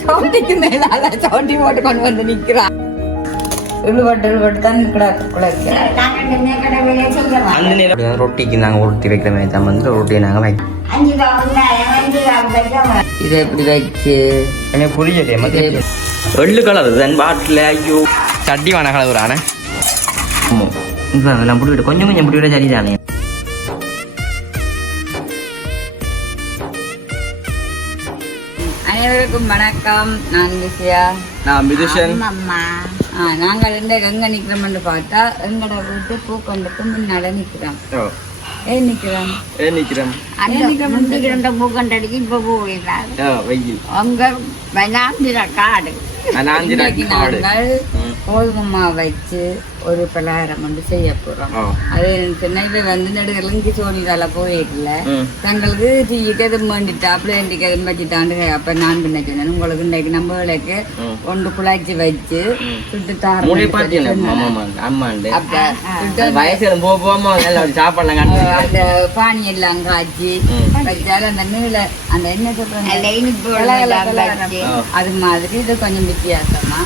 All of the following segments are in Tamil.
சோட்டிக்கு மேலால சோட்டி போட்டு கொண்டு வந்து நிக்கிறா. ரொட்டிக்கு நாங்கள் உருட்டி வைக்கிற மாதிரி தான் வந்து ரொட்டியை நாங்கள் வைக்க இதை எப்படி வச்சு எனக்கு புரியலையே மத்திய வெள்ளு கலர் தன் பாட்டில் ஐயோ. சட்டி வான கலர் ஆனே. இப்போ நான் பிடி விட கொஞ்சம் கொஞ்சம் பிடி விட சரிதானே. அனைவருக்கும் வணக்கம். நான் விஜயா நான் மிதுஷன். ஆ, நாங்கள் இந்த எங்க நிக்கிறோம்னு பார்த்தா எங்களோட வீட்டு பூக்கொண்டுக்கு முன்னால நிக்கிறோம். ஏன் நிக்கிறோம்? ஏன் நிற்கிறோம் பூக்கண்டடிக்கு இப்ப ஓ வெயில். அங்க வனாந்திர காடு. இன்னைக்கு காடு. கோதுமை வச்சு ஒரு பலகாரம் வந்து செய்ய போறோம். அது சொன்னா இப்ப வந்து நடுகளுக்கு சோழிகால போயிடல ம். தங்களுக்கு டீக்கு எதுவும் வேண்டிட்டா பிள்ளைக்கு எதுவும் வச்சுட்டாண்டு அப்ப நான் பின்ன சொன்னேன் உங்களுக்கு இன்றைக்கு நம்ம விளக்கு ம். ஒன்று குழாய்ச்சி வச்சு. சுட்டு முடி தாரம் அந்த- கண்டு அந்த பானி எல்லாம் காய்ச்சி. வச்சாலும் அந்த நீள அந்த என்ன சொல்றாங்க. அது மாதிரி இது கொஞ்சம் வித்தியாசமா.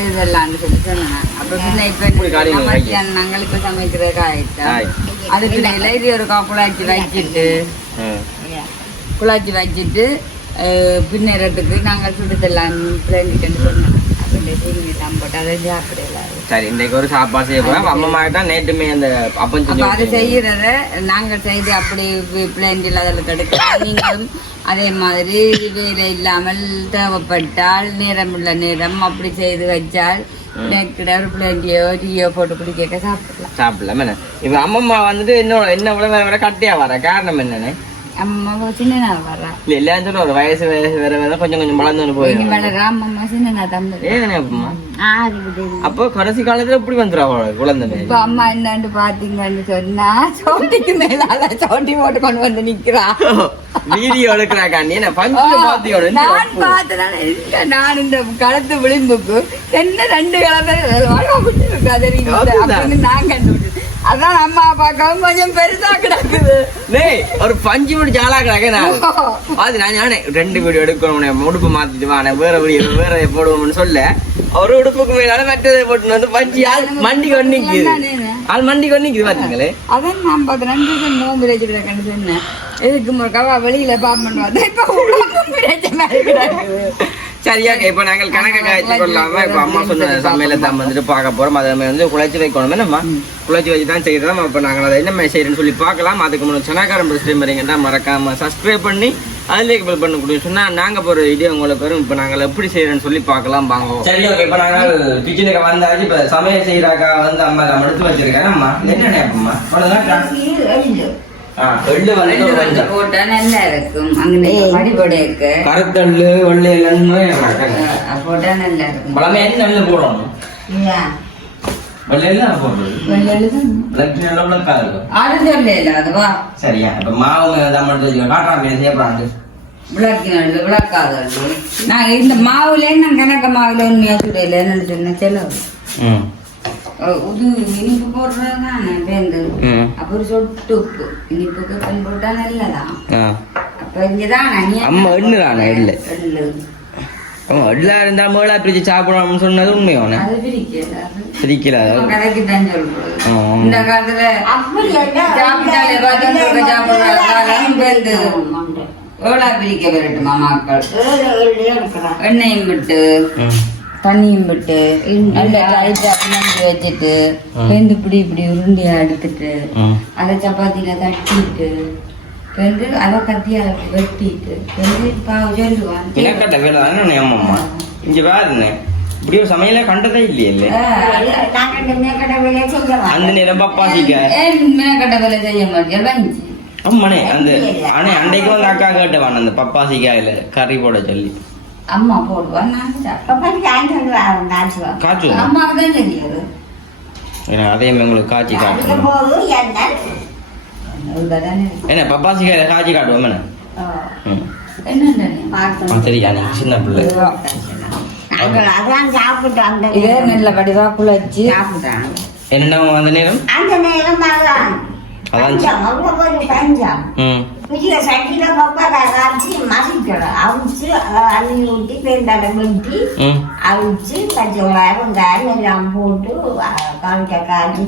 இதெல்லாம் சொல்லி சொன்னேன். அப்ப பின்ன இப்ப இப்படி காரியங்கள் மத்தியானம் நாங்கள் இப்ப சமைக்கிறதுக்கு ஆயிட்டா ஆய். அதுக்கு இடையில இது ஒரு கா- குழாய்ச்சி சரி இன்னைக்கு ஒரு சாப்பாடு செய்ய போறோம் அம்மா தான் நேற்றுமே அந்த அப்பம் செஞ்சு அப்ப அது. செய்யறத நாங்கள் செய்து அப்படி பிளேண்டில் அதில் கிடைக்கும் நீங்களும் அதே மாதிரி வேலை இல்லாமல் தேவைப்பட்டால் நேரம் உள்ள நேரம் அப்படி செய்து வச்சால் சாப்பிடலாம். இப்ப அம்மம்மா வந்துட்டு என்ன என்ன விட கட்டியா வர? காரணம் என்னன்னு? அம்மா சின்ன நாள் வர்றா இல்ல எல்லாரும் சொல்ல ஒரு வயசு வயசு வேற வேற கொஞ்சம் கொஞ்சம் வளர்ந்து போயிடும் வளர அம்மா சின்ன நாள் தம்பி ஏன் அப்போ கடைசி காலத்துல இப்படி வந்துடும் அவள குழந்தை இப்ப அம்மா என்னன்னு பாத்தீங்கன்னு சொன்னா சோட்டிக்கு மேலால சோட்டி போட்டு கொண்டு வந்து நிக்கிறா வீடியோ எடுக்கிறாக்கா நீ என்ன பஞ்சு பாத்தியோட நான் பார்த்தேன் இல்ல நான் இந்த களத்து விளிம்புக்கு என்ன ரெண்டு கலர் நான் கண்டுபிடிச்சேன் அதான் அம்மா அப்பாக்கவும் கொஞ்சம் பெருசா கிடக்குது. டேய் ஒரு பஞ்சு முடிச்சு ஆளாக்குறாங்க நான் அது நான் ஞானே ரெண்டு வீடியோ எடுக்கணும் உடுப்பு மாத்திட்டு வானே வேற வீடியோ வேற போடுவோம்னு சொல்ல. ஒரு உடுப்புக்கு மேலால மற்றதை போட்டு வந்து பஞ்சு ஆள் மண்டிக்கு ஒண்ணு நிக்குது ஆள் மண்டிக்கு ஒண்ணு நிக்குது பாத்தீங்களே? அதான் நான் பார்த்து ரெண்டு பேரும் நோம்பு வச்சு கிடக்குன்னு சொன்னேன் எதுக்கு முழுக்கவா வெளியில பாம்பன் வந்து? இப்ப உடம்பும் பிரச்சனை மாதிரி கிடக்குது. சரியா இப்ப நாங்கள் கணக்க காய்ச்சி கொள்ளாம இப்ப அம்மா சொன்ன சமையல தான் வந்துட்டு பார்க்க போறோம். அதை நம்ம வந்து குழைச்சி வைக்கணும். என்னம்மா? குழைச்சி வச்சு தான் செய்யறோம். இப்ப நாங்கள் அதை என்ன செய்யறோம்னு சொல்லி பார்க்கலாம். அதுக்கு முன்னாடி சனாக்காரம் வரீங்கன்னா மறக்காம சப்ஸ்கிரைப் பண்ணி அதுலேயே பில் பண்ண முடியும் சொன்னா நாங்க போற வீடியோ உங்களுக்கு வரும். இப்ப நாங்கள் எப்படி செய்யறோம்னு சொல்லி பார்க்கலாம். வாங்க. சரி ஓகே இப்ப நாங்கள் கிச்சனுக்கு வந்தாச்சு. இப்ப சமையல் செய்யறாக்கா வந்து அம்மா நம்ம எடுத்து வச்சிருக்கேன். அம்மா என்ன நினைப்பம்மா போட்டா நல்லா இருக்கும். அங்கே மடிபடை இருக்கு கருத்தள்ளு வெள்ளை எல்லாம் போட்டா நல்லா இருக்கும். பழமே என்ன நெல்லு போடணும் சொல்லல சரியா. இப்ப மாவு தான் மட்டும் வச்சுக்கோ காட்டாம செய்யப்படாது விளக்கினது விளக்காது நான் இந்த மாவுல நான் கணக்க மாவுல உண்மையா சுடையில சொன்ன செலவு இது இனிப்பு போடுறது தானே பேருந்து அப்ப ஒரு சொட்டு உப்பு இனிப்புக்கு பெண் போட்டா நல்லதான் ஆ அப்ப இங்கதான் அம்மா எண்ணுறானே எள்ளு ஆமா எள்ளா இருந்தா மேலா பிரிச்சு சாப்பிடணும்னு சொன்னது உண்மையான அது பிரிக்கல. இந்த காலத்துல சாப்பிட்டாலே பதினொன்று சாப்பிடுறாங்க பேருந்து எவ்வளோ பிரிக்க வரட்டுமா மக்கள் எண்ணெயும் விட்டு தண்ணியும் விட்டு நல்லா லைட்டா பிணைஞ்சு வச்சுட்டு பேருந்து இப்படி இப்படி உருண்டையா எடுத்துட்டு அதை சப்பாத்தியில தட்டிட்டு பேருந்து அதை கத்தியால வெட்டிட்டு பேருந்து பாவு சொல்லுவான் இனக்கட்ட வேலை தானே அம்மா இங்க பாருங்க இப்படி ஒரு சமையல கண்டதே இல்லையே அந்த நேரம் ஏன் மேக்கட்ட வேலை செய்ய மாட்டேன் அம்மாண்ணே அந்த அண்ணே அன்றைக்கு வந்து அக்கா கேட்டவான் அந்த பப்பாசிக்காயில கறி போட சொல்லி. அம்மா போடுவான் நான் சாப்பிட்டேன். காய்ச்சுவோம் அம்மாவுக்கு தான் தெரியாது ஏன்னா அதையும் உங்களுக்கு காய்ச்சி இருக்கு. என்ன பப்பாசிக்காயில காய்ச்சி காட்டுவோம் என்ன? சின்ன பிள்ளை. அதான் சாப்பிட்டு அந்த இதே நல்ல வடிவா குழச்சி. சாப்பிட்டாங்க என்னடா அந்த நேரம்? அந்த நேரம் பஞ்சம் அவ்வளோ பெரிய பஞ்சம் பெரிய சட்டியில பப்பா காய்ச்சி மசிக்கணும் அவிச்சு அள்ளி ஊற்றி பெருந்தாடை வெட்டி அவிச்சு பச்சை மிளகாய் வெங்காயம் எல்லாம் போட்டு காய்க்க காய்ச்சி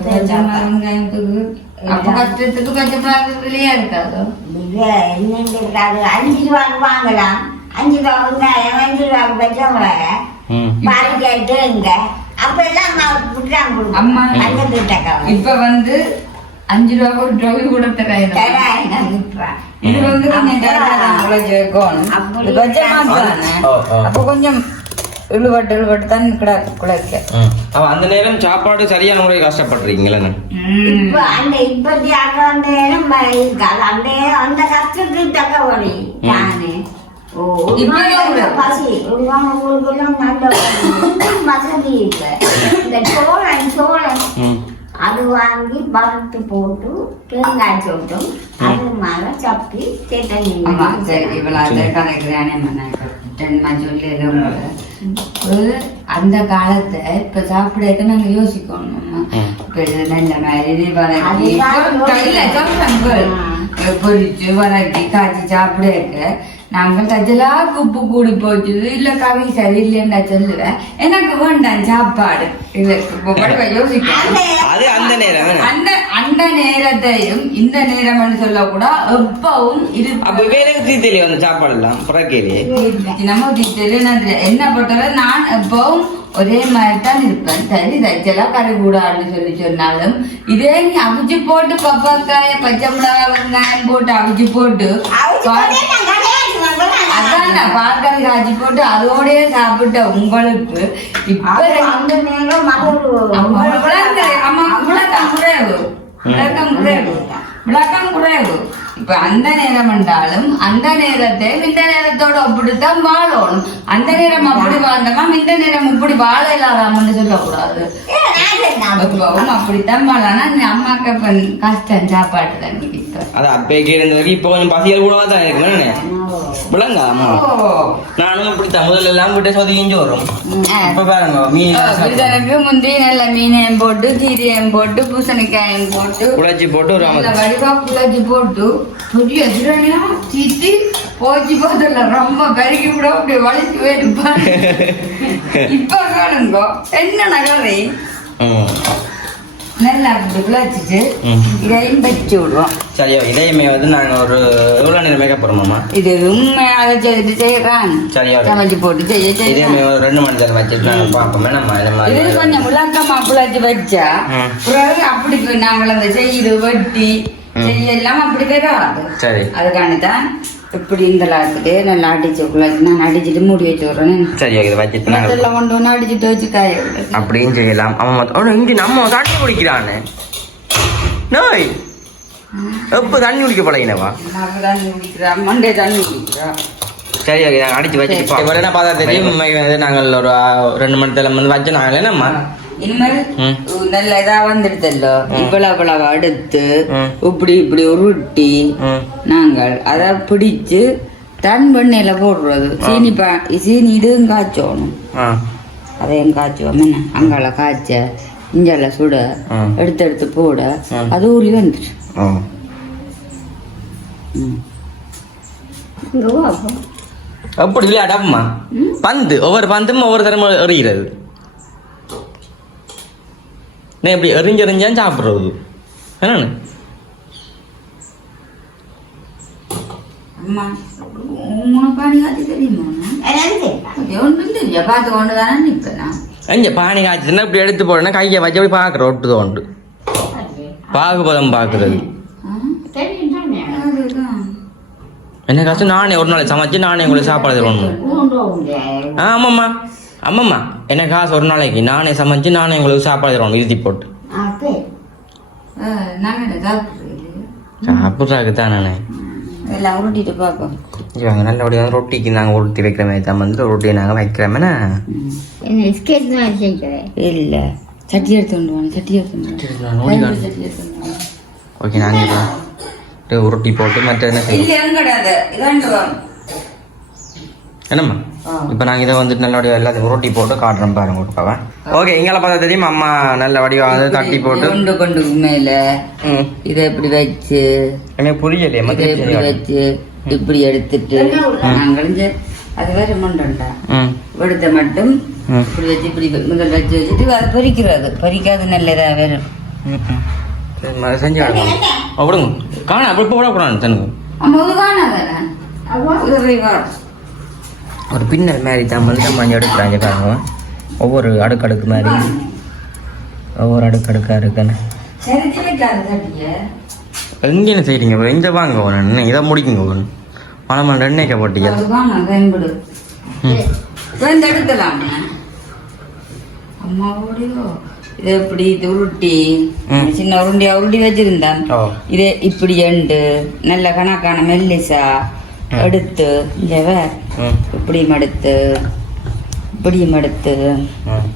அப்ப கஷ்டத்துக்கு மிளகாய் விலையா இருக்காதோ இது என்னென்னு இருக்காது அஞ்சு ரூபாய்க்கு வாங்கலாம் அஞ்சு ரூபா வெங்காயம் அஞ்சு ரூபாய்க்கு பச்சை மிளகாய் பாலிக்காய் தேங்காய் அப்ப எல்லாம் அம்மா தக்கவன் இப்ப வந்து அஞ்சு ரூபா ஒரு ரூபாய் கூட தராயிரம் இது வந்து கொஞ்சம். அப்போ கொஞ்சம் இழுபட்டு இழுபட்டு தான் குழைக்க அந்த நேரம் சாப்பாடு சரியான முறையில் கஷ்டப்படுறீங்களே இப்ப அந்த இப்பத்தி அந்த நேரம் இருக்காது அந்த அந்த கஷ்டத்துக்கு தக்க வழி தானே ஓ இப்ப உருவான எவ்வளவு? பசி ஊருக்கெல்லாம் நல்ல. வசதி இல்லை இந்த சோழன் சோழன் ம் அது வாங்கி வறுத்து போட்டு தேங்காய் சொட்டும் அது மேல சப்பி அந்த காலத்தை இப்ப சாப்பிடக்க நாங்க யோசிக்கணும் நல்ல மாதிரி. ஆ. பொரிச்சு வதக்கி காய்ச்சி சாப்பிடக்க நாங்கள் கஜலா உப்பு கூடி போச்சு இல்ல கவி சரியில்லைன்னு சொல்லுவேன் எனக்கு வேண்டாம் சாப்பாடு. இல்ல யோசிக்கணும் அது அந்த நேரம் என்ன? அந்த அந்த நேரத்தையும் இந்த நேரம் சொல்லக்கூட எப்பவும் இது அப்ப வேலைக்கு தெரியல அந்த சாப்பாடு எல்லாம் புறக்கேலி நம்ம தெரியல என்ன பொறுத்தவரை நான் எப்பவும் ஒரே மாதிரி தான் இருப்பேன் சரி தைச்சலாம் கரை கூடாதுன்னு சொல்லி சொன்னாலும் இதே நீ அவிச்சு போட்டு பப்பாக்காய பச்சை மிளகாய் வெங்காயம் போட்டு அவிச்சு போட்டு அதான் பால்கறி காய்ச்சி போட்டு அதோடய சாப்பிட்ட உங்களுக்கு இப்ப அம்மா, விளக்கம் குறைவு. விளக்கம் குறைவு. விளக்கம் குறைவு. இப்ப அந்த நேரம் என்றாலும் அந்த நேரத்தை இந்த நேரத்தோட ஒப்பிட்டுத்தான் வாழணும். அந்த நேரம் அப்படி வாழ்ந்தோமா இந்த நேரம் இப்படி வாழ இல்லாதாமன்னு சொல்லக்கூடாது. எப்பவும் அப்படித்தான் வாழனா அம்மாக்கு கஷ்டம் சாப்பாடு தண்ணி இப்ப அது அப்பேக்கு இருந்ததுக்கு இப்போ கொஞ்சம் பசியல் கூட தான் இருக்கு என்னண்ணே? விளங்க? அம்மா நானும் இப்படித்தான் முதல்ல எல்லாம் விட்டு சொதிக்கிஞ்சு வரும் இப்ப பாருங்க மீன் எனக்கு முந்தைய நல்ல மீனையும் போட்டு கீரையும் போட்டு பூசணிக்காயும் போட்டு போட்டு ஒரு வடிவா போட்டு பெரிய எதிரணியா சீத்தி போச்சு போதில்ல ரொம்ப பெருகி விட அப்படி வலிச்சு போயிருப்பான் இப்ப காணுங்க என்ன நகரை. நல்லா விளைச்சிட்டு. இதையும் வச்சு விடுவோம். சரியோ இதையுமே வந்து நாங்க ஒரு எவ்வளவு நேரம் மேக்கப் போறோமாம்மா இது உண்மையாக செய்து செய்யறான். சரியா சமைச்சு போட்டு செய்ய இதையுமே செய்ய ஒரு ரெண்டு மணி நேரம் வச்சுட்டு நாங்க பார்ப்போம் நம்ம இது கொஞ்சம் வச்சா. பிறகு அப்படி நாங்கள் அந்த செய்து வெட்டி எல்லாம் அப்படி வராது சரி. அதுக்காண்டி தான் இப்படி இந்த லாத்துட்டு நல்லா அடிச்சு நான் அடிச்சுட்டு மூடி வச்சு விட்றேன். சரி ஓகே வச்சுட்டு மத்தெல்லாம் கொண்டு வந்து அடிச்சுட்டு வச்சு காய. அப்படியும் செய்யலாம். அவன் அவன் இங்க நம்ம தண்ணி குடிக்கிறானே. நோய். எப்போ தண்ணி குடிக்க பழகினவா? தண்ணி குடிக்கிறா மண்டே தண்ணி குடிக்கிறா. சரி ஓகே நாங்கள் அடிச்சு வச்சுட்டு இப்போ என்ன பார்த்தா தெரியும்? நாங்கள் ஒரு ரெண்டு மணி நேரம் வந்து வச்சு நாங்கள் என்னம்மா? இனிமேல். நல்ல இதா வந்துடுதல்லோ இவ்வளவு இவ்வளவு எடுத்து ம். இப்படி இப்படி உருட்டி நாங்கள் அதை பிடிச்சு தன் பண்ணையில போடுறது சீனி பா சீனி இதுவும் காய்ச்சோணும் ஆ அதையும் காய்ச்சுவோம் என்ன அங்கால காய்ச்ச இஞ்சால சுட. எடுத்து எடுத்து போட. அது ஊறி ம். அப்படி விளையாடாப்பம்மா பந்து ஒவ்வொரு பந்தும் ஒவ்வொரு தரம் எறிகிறது நான் இப்படி எறிஞ்சு எறிஞ்சான் சாப்பிட்றது. என்னன்னு பானை காய்ச்சதுன்னா இப்படி எடுத்து போடணும் கையை வச்சு அப்படி பார்க்குற ஒட்டு தோண்டு பாகுபதம் பார்க்குறது. என்ன கஷ்டம் நானே ஒரு நாளைக்கு சமைச்சு நானே உங்களுக்கு சாப்பாடு தரணும் ஆ ஆமாம்மா. ஆமாம்மா. என்ன காசு ஒரு நாளைக்கு. நானே சமைச்சு நானே உங்களுக்கு சாப்பாடு தரணும் இறுதி போட்டு. நாங்கள் சாப்பிட்றாக்கு தான் நானே. எல்லாம் உருட்டிட்டு பார்ப்போம். இவங்க நல்லபடியாக ரொட்டிக்கு நாங்கள் உருட்டி வைக்கிற மாதிரி தான் வந்து ரொட்டியை நாங்கள் வைக்கிறோமேனா இல்ல. சட்டி எடுத்து கொண்டு வாங்க சட்டி எடுத்து. ஓடிக்கான் சட்டி எடுத்து. ஓகே நாங்கள் உருட்டி போட்டு மற்ற என்ன இல்ல வாங்க என்னம்மா. இப்போ நாங்கள் இதை வந்துட்டு நல்ல வடிவம் எல்லாத்தையும் உருட்டி போட்டு காட்டுறோம் பாருங்க கொடுப்பவன் ஓகே எங்களை பார்த்தா தெரியும்? அம்மா நல்ல வடிவம் வந்து தட்டி போட்டு. கொண்டு கொண்டு மேல இதை இப்படி வச்சு எனக்கு புரியலையே இதை இப்படி வச்சு இப்படி எடுத்துட்டு நாங்களும் அது வேற மண்டண்டா எடுத்த மட்டும் இப்படி வச்சு இப்படி முதல் வச்சு வச்சுட்டு அதை பொரிக்கிறது பொரிக்காது நல்லதா வேறும் செஞ்சு விடுங்க. காண அப்படி போடக்கூடாது தனுங்க ஆமா அது காணாதானே ஒரு பின்னல் மாதிரி தான் வந்து மஞ்சள் எடுக்கிறாங்க பாருங்க. ஒவ்வொரு அடுக்கு அடுக்கு மாதிரி. ஒவ்வொரு அடுக்கு அடுக்கா இருக்குன்னு. எங்கேன்னு செய்றீங்க bro? இந்த வாங்க ஒன்று இதை முடிக்குங்க ஒன்று மணமன் ரெண்டேக்க போட்டீங்க. இதை இப்படி இது உருட்டி. சின்ன உருண்டியா உருட்டி வச்சிருந்தான். இது இப்படி எண்டு. நல்ல கணக்கான மெல்லிசா. எடுத்து இந்த வே- ம் இப்படியும் எடுத்து இப்படியும் எடுத்து ம்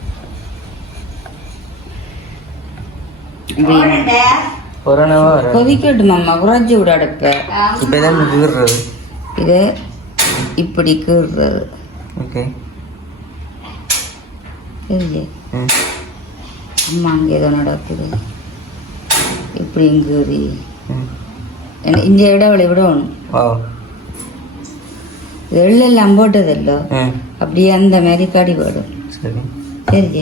இப்படியும் கொரோனாவா கொதிக்கட்டும் அம்மா விட அடுப்ப. இது இப்படி கீறுறது ஓகே. சரி ம் அம்மா அங்கே ஏதோ நடக்குது. இப்படி என்ன- இந்த இடைவெளி விடணும். ஓ எள்ளெல்லாம் போட்டதில்லோ. அப்படியே அந்த மாதிரி கடி போடும். சரி.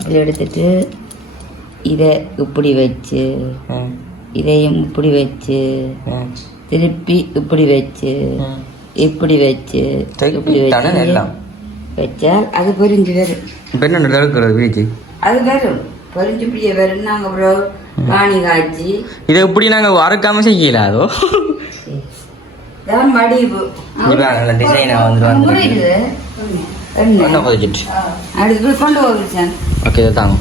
இதில் எடுத்துட்டு இதை இப்படி வச்சு இதையும் இப்படி வச்சு திருப்பி இப்படி வச்சு இப்படி வச்சு இப்படி வச்சு. வச்சால் அது பொரிஞ்சு வரும். அது வரும். பொரிஞ்சு இப்படியே வரும். நாங்கள் அப்புறம் பானி காய்ச்சி. இதை எப்படி நாங்கள் அறுக்காம செய்யல அதோ இதான் மடிவு. வந்து என்ன அடுத்து போய் கொண்டு போகிறேன் ஓகே இதை தாங்க.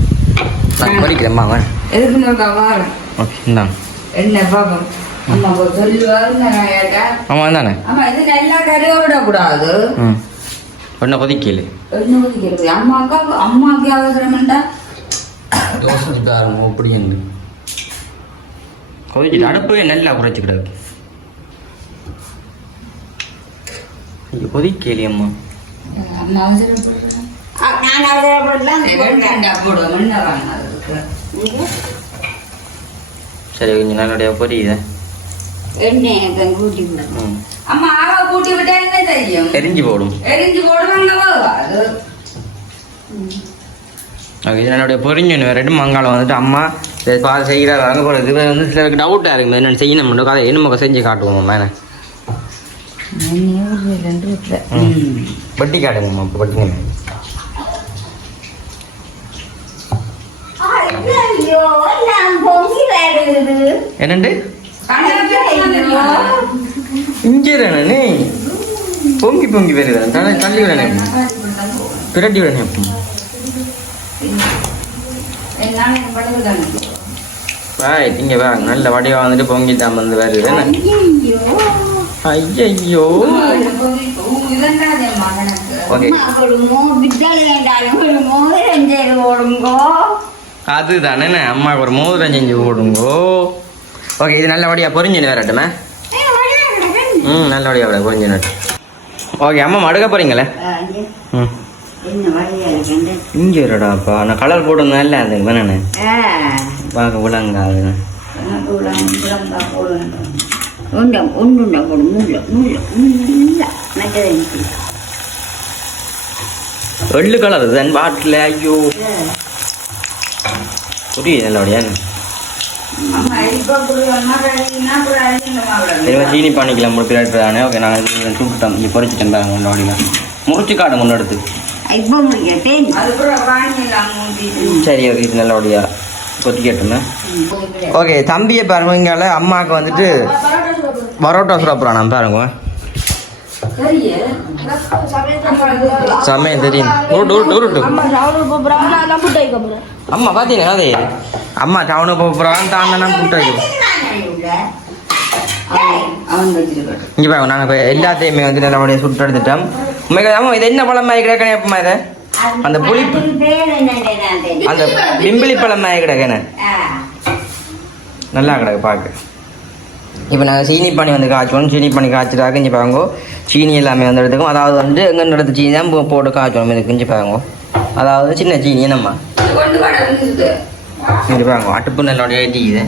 நான் பறிக்கிறேன் மாவன் எதுக்கு இருக்கா வாரம் ஓகே இந்தாங்க. என்ன பாப்போம் ஆமாம் தானே ஆமா இது நல்லா கருவ விடக்கூடாது. ஒன்றை கொதிக்கல என்ன ஒதுக்கிறது அம்மாக்கா தோசை சுட்டு ஆரம்பம் இப்படி எங்க கொதிச்சிட்டு அடுப்பவே நல்லா குறைச்சிக்கிடாது. அம்மா. அவசரப்படுறேன் நான் அவசரப்படலாம் சரி கொஞ்சம் நல்லபடியாக பொரியுதே. எண்ணெய் கூட்டி விடணும் அம்மா ஆவா கூட்டி விட்டா என்ன தெரியும் எரிஞ்சு போடும். எரிஞ்சு போடுவாங்க அது? ஓகே இது என்னுடைய பொரிஞ்சு ரெண்டு மங்காளம் வந்துட்டு அம்மா இதை பார்த்து செய்கிறாங்க போல இது வந்து சிலருக்கு டவுட்டாக இருக்குது. என்னென்ன செய்யணும் என்ன செஞ்சு காட்டுவோம் மேலே வட்டி காடுங்கம்மா இப்போ வட்டிங்க. என்னண்டு? இங்கே பொங்கி பொங்கி வருது தலை தள்ளி விடனே பிரட்டி விடனே பாய் இங்கே வா. நல்ல வடிவா வந்துட்டு பொங்கி தான் வந்து வருது ஐயோ அதுதானே அம்மாவுக்கு ஒரு மோதிரம் செஞ்சு போடுங்கோ ஓகே இது நல்லபடியாக பொரிஞ்சுன்னு வரட்டுமே? ம் நல்லபடியாக விட பொரிஞ்சுன்னு ஓகே அம்மா மடுக்க போகிறீங்களே ம். இங்கே இருடாப்பா நான் கலர் போட்டு நல்லா இருந்தேன் வேணாண்ணே. பார்க்க விளங்காது உண்ட உண்டுண்ட போடு முள்ள முள்ள முள்ள மற்றது வெள்ளு கலர் தன் பாட்டில் ஐயோ. புரியுது நல்லபடியா இனிமேல் சீனி பண்ணிக்கலாம் முடிப்பிட்டு தானே ஓகே நாங்கள் சுட்டுட்டோம் இங்கே பொறிச்சிட்டேன் பாருங்க நல்லபடியா முறிச்சு காடு முன்னெடுத்து இப்போ முடிக்கட்டேன் சரி ஓகே இது நல்லபடியா கொத்திக்கட்டுமே ஓகே தம்பியை பாருங்க அம்மாவுக்கு வந்துட்டு பரோட்டா சுட போகிறான் பாருங்க சமயம் தெரியும். அம்மா பார்த்தீங்க அதே அம்மா டவுனுக்கு போக போகிறான் தாண்டனா புட்டு இங்கே பாருங்க நாங்கள் எல்லாத்தையுமே வந்து நல்லபடியாக சுட்டு எடுத்துட்டோம். உண்மைக்கு இது என்ன பழம் மாதிரி கிடக்கணே அப்பமா இதை? அந்த புளிப்பு. அந்த பிம்பிளி பழம் மாதிரி கிடக்கணே நல்லா கிடக்கு பார்க்க இப்போ நாங்கள் சீனி பண்ணி வந்து காய்ச்சணும் சீனி பண்ணி காய்ச்சிட்டாக்க இங்கே பாருங்க சீனி எல்லாமே வந்து எடுத்துக்கும் அதாவது வந்து எங்கே எடுத்து சீனி தான் போட்டு காய்ச்சணும். இதுக்கு இங்கே பாருங்க அதாவது சின்ன சீனி இருந்தது இங்கே பாருங்க அடுப்பு நல்லோடைய ஏற்றிக்குது?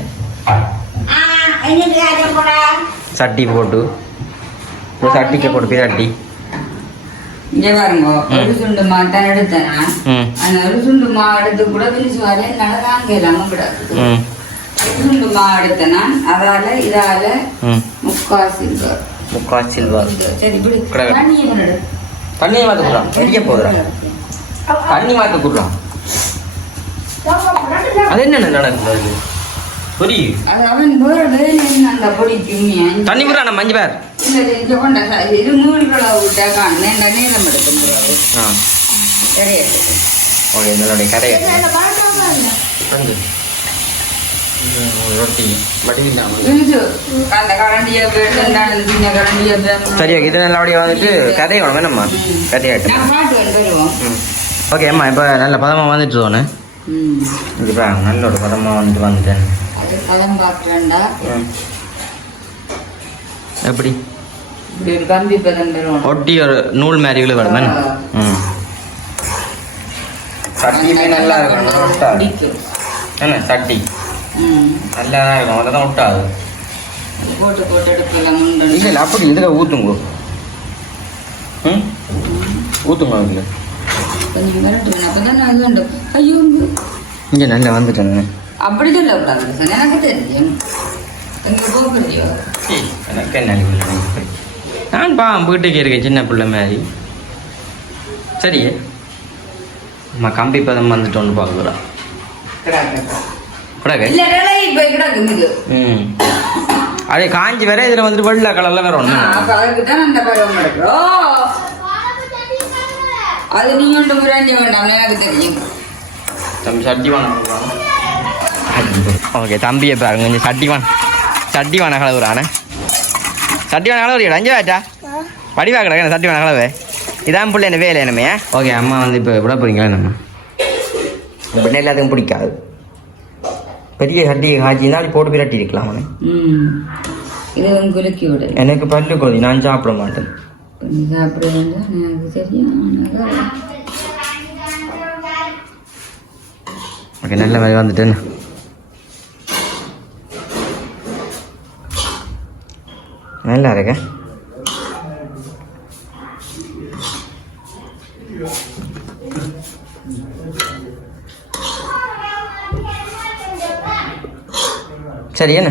சட்டி போட்டு. சட்டிக்கு போட்டு சட்டி. இங்க பாருங்க ஒரு சுண்டு மாத்தான் எடுத்தேன். நான். ம். அந்த ஒரு சுண்டு மாவு எடுத்து கூட பிரிச்சு வரல என்னால தாங்க இல்லாம கிடக்குது ம் நான் அதால இதால ம். முக்கால் சில்வர் முக்கால் சில்வர். தண்ணியை மாற்ற கொடுறான் பெரிய போதுறான் தண்ணி மாற்ற கொடுறான் அது என்னென்ன நடக்குது புரியுது. அது அவன் வேற வேலை என்ன அந்த பொடி கிம்மியா தண்ணி விடுறான் மஞ்சு பேர். இல்ல இங்க கொண்ட ச- இது மூழ்களை விட்டா காணேன் இந்த நேரம் எடுக்க முடியாது ஆ. கிடையாது ஓகே இதனுடைய மடி இது நல்லபடியாக வந்துட்டு கதையை வேணும் வேணாம்மா கதையாட்டும் ஓகே அம்மா இப்போ நல்ல பதமாக வந்துட்டு தோணு இப்போ நல்ல ஒரு பதமாக வந்துட்டு வந்துட்டேன். எப்படி ஒட்டி ஒரு நூல் மாதிரி விழுவணும் தானே ம் சட்டியுமே நல்லா இருக்கணும் பிடிக்கும் என்ன சட்டி ம் நல்லா தான் இருக்கும் அதில் தான் ஒட்டாது போட்டு போட்டு எடுக்கலாம் இல்லை இல்லை அப்படி இதில் ஊற்றுங்க ம் ஊற்றுங்க அதில் கொஞ்சம் அப்போ தானே ஐயோ இங்கே நல்லா வந்துட்டேன் அப்படி சொல்லக்கூடாது எனக்கு தெரியும் எனக்கு என்ன. நான் பா வீட்டுக்கு இருக்கேன் சின்ன பிள்ளை மாதிரி சரி அம்மா கம்பி பதம் வந்துட்டு ஒன்று அதே காஞ்சி வேற இதில் வந்துட்டு வெள்ளை கலரில் வேற அது நீ ஒன்று முராண்டி வேண்டாம் எனக்கு தெரியும். தம்பி சட்டி ஓகே தம்பியை பாருங்க கொஞ்சம் சட்டி வாங்க. சட்டி வாங்க கலவுறானே சட்டி வாங்க கலவுறியா அஞ்சு வாட்டா படிவா கிடக்க சட்டி வாங்க கலவு. இதான் பிள்ளை என்ன வேலை என்னமே. ஓகே அம்மா வந்து இப்போ விட போறீங்களா நம்ம பெண்ணை எல்லாத்துக்கும் பிடிக்காது. பெரிய சட்டி காய்ச்சினால் போட்டு போய் ரட்டி இருக்கலாம் அவனை. இது எனக்கு பல்லு கொதி நான் சாப்பிட மாட்டேன். ஓகே நல்ல மாதிரி வந்துட்டேன். நல்லா இருக்க சரி என்ன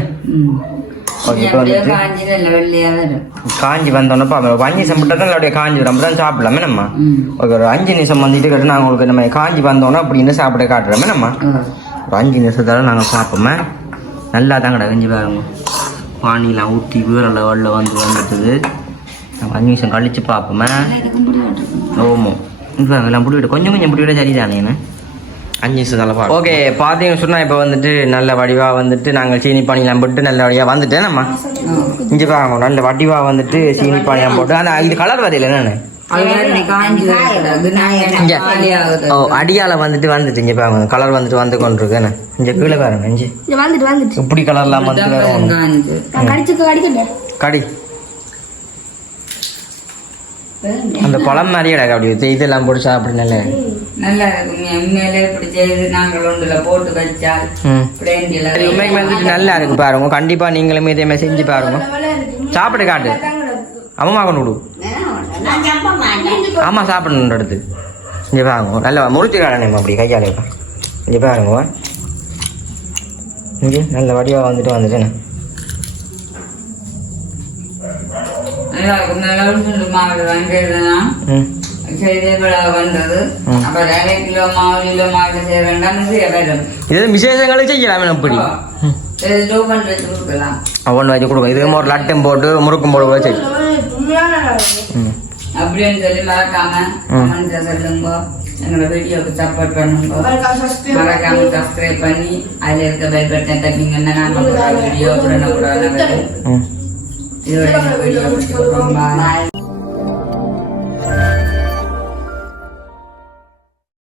காஞ்சி வந்தோன்னே பார்ப்போம் அஞ்சு நிமிஷம் தான் அப்படியே காஞ்சி வரும் அப்படி தான் சாப்பிடலாமே நம்ம ஓகே ஒரு அஞ்சு நிமிஷம் வந்துட்டு கட்டு நாங்கள் உங்களுக்கு நம்ம காஞ்சி வந்தோன்னே அப்படின்னு சாப்பிட காட்டுறோமே நம்ம. ஒரு அஞ்சு நிமிஷத்தால நாங்கள் பார்ப்போமே நல்லா தான் கடை கஞ்சி பாருங்க பானிலாம் ஊற்றி வீர லெவலில் வந்து வந்துட்டுது நம்ம அஞ்சு நிமிஷம் கழிச்சு பார்ப்போமே ஓமோ இப்போ எல்லாம் முடி விட கொஞ்சம் கொஞ்சம் முடி விட சரிதானே அஞ்சு நிமிஷம் நல்லா ஓகே பார்த்தீங்கன்னு சொன்னால் இப்போ வந்துட்டு நல்ல வடிவாக வந்துட்டு நாங்கள் சீனி பானிலாம் போட்டு நல்ல வடிவாக வந்துட்டேன். நம்ம இங்கே பாருங்க நல்ல வடிவாக வந்துட்டு சீனி பானிலாம் போட்டு. ஆனால் இது கலர் வரையில என்னென்னு? அடியால வந்துட்டு வந்துட்டு இங்கே பாருங்க கலர் வந்துட்டு வந்து கொண்டிருக்கேன் இங்கே கீழே பாருங்க இஞ்சி இது வந்துட்டு வந்துட்டு. இப்படி கலர்லாம் வந்து கடி. அந்த குளம் மாதிரியே அப்படி இது- இதெல்லாம் பிடிச்சா அப்படி நல்ல நல்லா உண்மையிலே நாங்கள் ஒன்றுல போட்டு வச்சால் உண்மைக்கு நல்லா இருக்கு பாருங்க. கண்டிப்பா நீங்களும் இதே மாதிரி செஞ்சு பாருங்க. சாப்பிட்டு காட்டு. அம்மா கொண்டு விடு. ஆமா சாப்பிடணும் எடுத்து இங்கே பாருங்க. நல்லா முறுத்தி காடணும் அப்படி கையாலே இங்கே பாருங்க. இங்கே நல்ல வடிவா வந்துட்டு வந்துட்டேன் உளுந்து மாவு வாங்கிடுறேன்னா ம் செய்தே விழா வந்தது. அப்ப அரை கிலோ மாவு கிலோ மாவு செய்ய வேண்டாம் செய்ய வரும் இது விசேஷங்களும் செய்யலாம் எப்படி இது டூ பண்ணி வச்சு கொடுக்கலாம் இதுக்கு ஒரு லட்டம் போட்டு முறுக்கும் போட்டு கூட சரி ம் அப்படின்னு சொல்லி மறக்காம சொல்லுங்க எங்களோட வீடியோக்கு சப்போர்ட் பண்ணுங்க மறக்காம சப்ஸ்கிரைப் பண்ணி அதுல இருக்க பெல் பட்டன் தட்டிங்கன்னா வீடியோ உடனே உடனே வரும் ம்